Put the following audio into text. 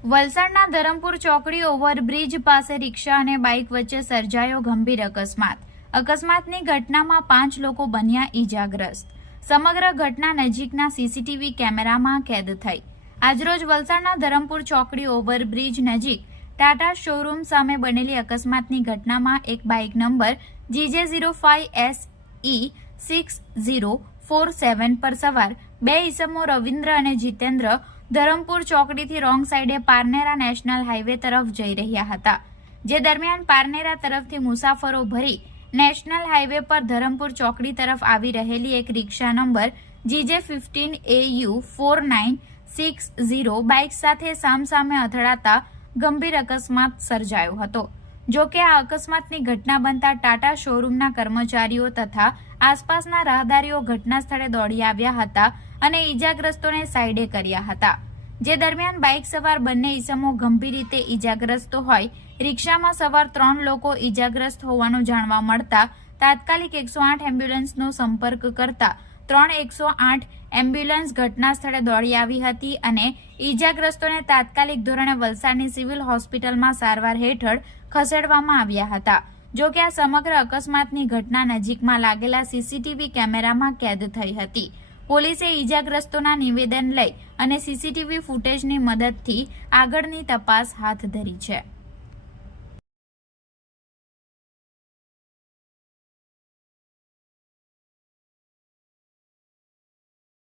વલસાડના ધરમપુર ચોકડી ઓવરબ્રિજ પાસે રિક્ષા અને બાઇક વચ્ચે સર્જાયો ગંભીર અકસ્માત. અકસ્માતની ઘટનામાં પાંચ લોકો બન્યા ઈજાગ્રસ્ત. સમગ્ર ઘટના નજીકના સીસીટીવી કેમેરામાં કેદ થઈ. આજરોજ વલસાડના ધરમપુર ચોકડી ઓવરબ્રિજ નજીક ટાટા શોરૂમ સામે બનેલી અકસ્માતની ઘટનામાં એક bike number GJ zero five S E six zero four seven પર સવાર બે ઈસમો રવિન્દ્ર અને જીતેન્દ્ર ધરમપુર ચોકડીથી રોંગ સાઈડે પારનેરા નેશનલ હાઈવે તરફ જઈ રહ્યા હતા, જે દરમિયાન પારનેરા તરફથી મુસાફરો ભરી નેશનલ હાઈવે પર ધરમપુર ચોકડી તરફ આવી રહેલી એક રિક્ષા number GJ fifteen A U four nine six zero bike સાથે સામસામે અથડાતા ગંભીર અકસ્માત સર્જાયો હતો. જો કે આ અકસ્માતની ઘટના બનતા ટાટા શોરૂમના કર્મચારીઓ તથા આસપાસના રાહદારીઓ ઘટના સ્થળે દોડી આવ્યા હતા અને ઈજાગ્રસ્તોને સાઈડે કર્યા હતા. જે દરમિયાન બાઇક સવાર બંને ઈસમો ગંભીર રીતે ઈજાગ્રસ્ત હોય, રિક્ષામાં સવાર ત્રણ લોકો ઈજાગ્રસ્ત હોવાનું જાણવા મળતા તાત્કાલિક એકસો આઠ એમ્બ્યુલન્સનો સંપર્ક કરતા ત્રણ એકસો આઠ એમ્બ્યુલન્સ ઘટના સ્થળે દોડી આવી હતી અને ઈજાગ્રસ્તોને તાત્કાલિક ધોરણે વલસાડની સિવિલ હોસ્પિટલમાં સારવાર હેઠળ ખસેડવામાં આવ્યા હતા. જો કે આ સમગ્ર અકસ્માતની ઘટના નજીકમાં લાગેલા સીસીટીવી કેમેરામાં કેદ થઈ હતી. પોલીસે ઈજાગ્રસ્તોના નિવેદન લઈ અને સીસીટીવી ફૂટેજની મદદથી આગળની તપાસ હાથ ધરી છે.